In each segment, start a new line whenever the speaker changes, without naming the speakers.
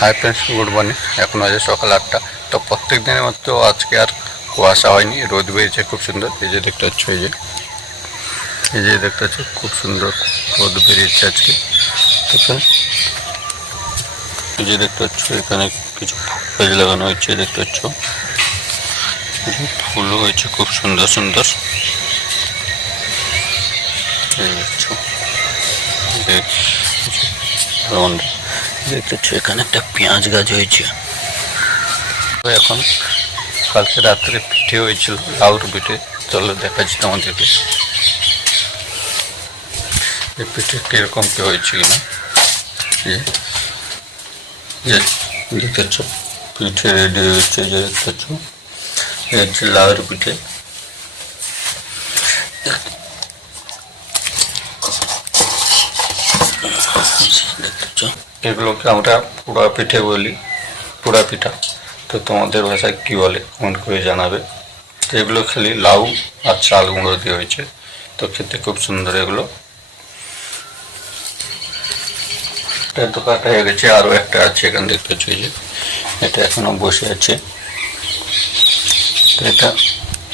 Hi friends, good morning. এখন আছে সকাল আটটা। তো প্রত্যেক দিনের মতো আজকে আর কুয়াশা হয়নি, রোদ বেরিয়েছে, খুব সুন্দর। এই যে দেখতে পাচ্ছ, এই যে। এই যে দেখতে পাচ্ছ, খুব সুন্দর রোদ বেরিয়েছে আজকে। এই যে দেখতে পাচ্ছ, এখানে কিছু গাছ লাগানো হয়েছে, দেখতে পাচ্ছ। ফুলও হয়েছে, খুব সুন্দর সুন্দর। দেখছ দেখ বন্ধু দেখতে পাচ্ছ এখানে একটা পেঁয়াজ গাছ হয়েছে। এখন কালকে রাত্রে পিঠে হয়েছিল, লাউর পিঠে। চলো দেখাচ্ছি তোমাদেরকে। এই পিঠে কীরকম কি হয়েছে কিনা এই যে দেখতে পাচ্ছ পিঠে রেডি হয়েছে যে দেখতে পাচ্ছ এই লাউর পিঠে। দেখতে পাচ্ছ এগুলোকে আমরা পোড়া পিঠে বলি পোড়া পিঠা। তো তোমাদের ভাষায় কী বলে, কমেন্ট করে জানাবে। তো এগুলো খালি লাউ আর চাল গুঁড়ো দিয়ে হয়েছে। তো খেতে খুব সুন্দর এগুলো। এটা তো কাটা হয়ে গেছে আরও একটা আছে এখানে দেখতে পাচ্ছি যে, এটা এখনও বসে আছে। তো এটা,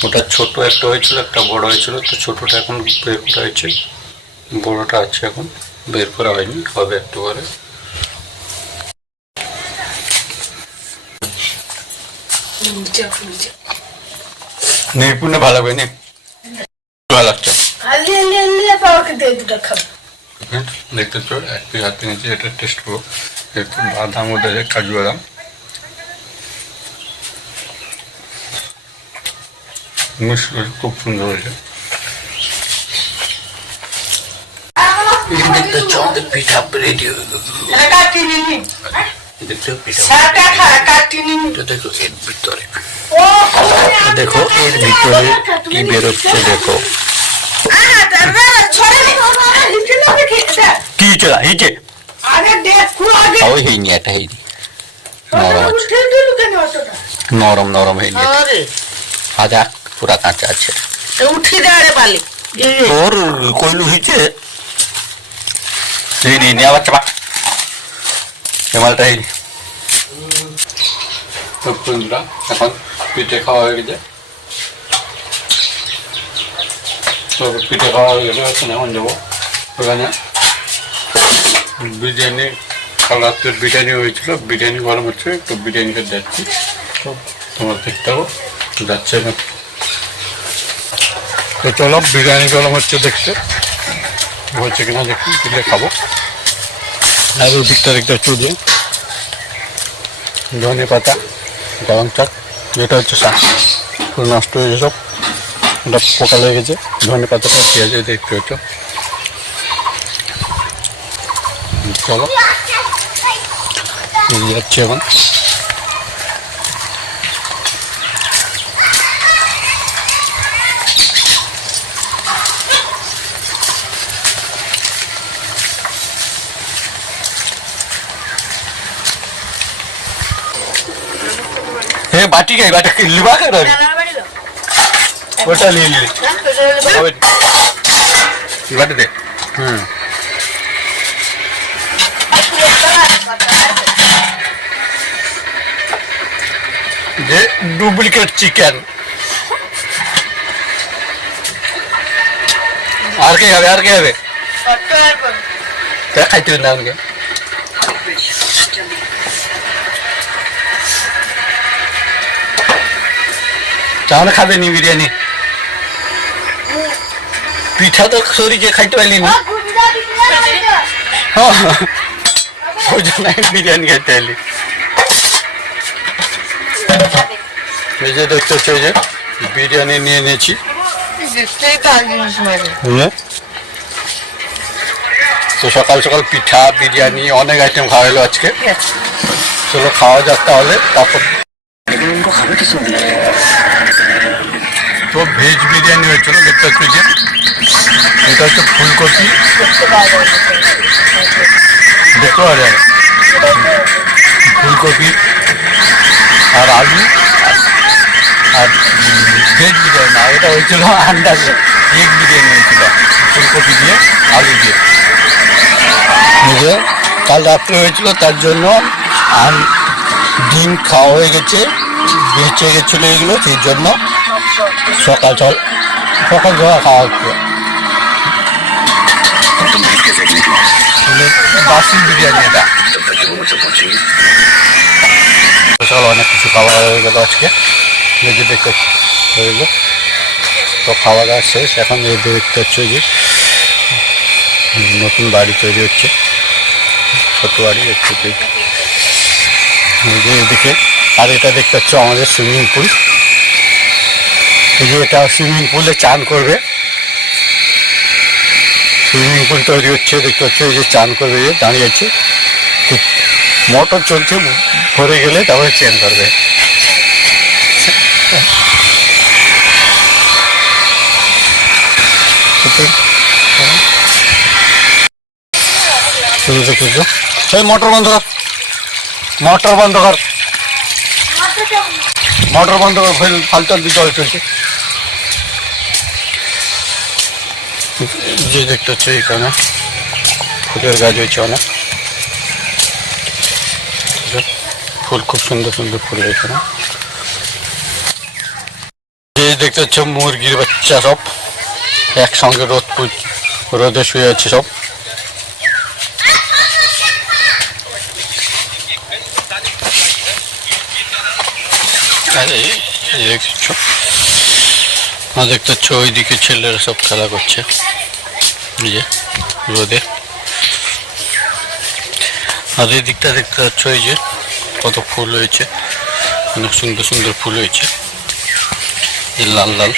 ওটা ছোট একটা হয়েছিল, একটা বড় হয়েছিল। তো ছোটটা এখন বের করা হয়েছে। বড়টা আছে এখন, বের করা হয়নি, হবে একটু পরে নিপুণ ভালো লাগবে নি। ভালো লাগছে।
আলি আলি আলি পাওয়াকে দিয়ে দুটো খাব।
দেখতে চো এক পিস হাতে নিয়েছি এটা টেস্ট করব একটু বাদাম ওদের কাজু বাদাম। মিষ্টি খুব সুন্দর হয়েছে। দেখতে পিঠা রেডি হয়ে গেল। দেখো এর ভিতরে। দেখো এর ভিতরে কি বেরোচ্ছে দেখো।
হিচে
কি চলা হিচে? ওই হয়নি এটা হয়নি নরম। নরম হয়নি আজা পুরা কাঁচা আছে।
উঠি দে আরে বালি।
তোর কইলু হইছে এই নে নে আবার চাপা। হেমালটা এই তো এখন পিঠে খাওয়া হয়ে গেছে। তো পিঠে খাওয়া হয়ে গেলে এখন যাব। ওখানে বিরিয়ানি, কাল রাত্রে বিরিয়ানি হয়েছিল, বিরিয়ানি গরম হচ্ছে, তো বিরিয়ানি খেতে যাচ্ছি। তো তোমার দেখতে হবে, যাচ্ছে এখন তো চলো, বিরিয়ানি গরম হচ্ছে দেখতে। হচ্ছে কিনা দেখি দিলে খাব। আর ওই একটা চুড়িয়ে ধনে পাতা, গরম চাক যেটা হচ্ছে শাক। পুরো নষ্ট হয়ে যেসব সব। ওটা পোকা লেগে গেছে, ধনে পাতাটা পেঁয়াজ দেখতে হচ্ছে চলো। যাচ্ছে এখন। হে বাটি কে বাটি লিবা কে রে ওটা নিয়ে নিলি ওই বাটি দে হুম যে ডুপ্লিকেট চিকেন আর কে খাবে আর কে খাবে তা খাইতে না আমাকে তাহলে খাবে নি বিরিয়ানি। পিঠা তো সরিয়ে খাইতে পারলি না। হ্যাঁ। বিরিয়ানি খাইতে পারলি। এই যে দেখতে হচ্ছে যে বিরিয়ানি নিয়ে নিয়েছি। তো সকাল সকাল পিঠা বিরিয়ানি অনেক আইটেম খাওয়া হলো আজকে। চলো খাওয়া যাক তাহলে তারপর তো ভেজ বিরিয়ানি হয়েছিল দেখতে যে এটা হচ্ছে ফুলকপি। দেখতে পাওয়া ফুলকপি আর আলু আর ভেজ বিরিয়ানি। না এটা হয়েছিল আন্ডাজ এগ বিরিয়ানি হয়েছিল। ফুলকপি দিয়ে, আলু দিয়ে। বুঝলে? কাল রাত্রে হয়েছিল, তার জন্য ডিম খাওয়া হয়ে গেছে, বেঁচে গেছিল এগুলো, সেই জন্য সকাল সকাল সকাল সকাল খাওয়া হচ্ছে। বাসি বিরিয়ানি এটা। সকাল অনেক কিছু খাওয়া হয়ে গেল আজকে। যে দেখতে হয়ে গেল। তো খাওয়া দাওয়া শেষ এখন এই দেখতে হচ্ছে যে নতুন বাড়ি তৈরি হচ্ছে। ছোট বাড়ি একটু এই এদিকে আর এটা দেখতে হচ্ছে আমাদের সুইমিং পুল। যে এটা সুইমিং পুলে চান করবে। সুইমিং পুল তৈরি হচ্ছে দেখতে হচ্ছে যে চান করবে যে দাঁড়িয়ে আছে। মোটর চলছে ভরে গেলে তারপরে চেন করবে এই মোটর বন্ধ কর। মোটর বন্ধ কর। মোটর বন্ধ কর ফেল ফালতু ফালতু জল চলছে যে দেখতে হচ্ছে এখানে, ফুলের গাছ হয়েছে অনেক। ফুল খুব সুন্দর সুন্দর ফুল এখানে এই দেখতে হচ্ছে মুরগির বাচ্চা সব। একসঙ্গে রোদ রোদে শুয়ে আছে সব। এই দেখছ? আর দেখতে ওইদিকে ছেলেরা সব খেলা করছে। যে, রোদে। আর এই দিকটা দেখতে পাচ্ছ, এই যে, কত ফুল হয়েছে। অনেক সুন্দর সুন্দর ফুল হয়েছে। লাল লাল।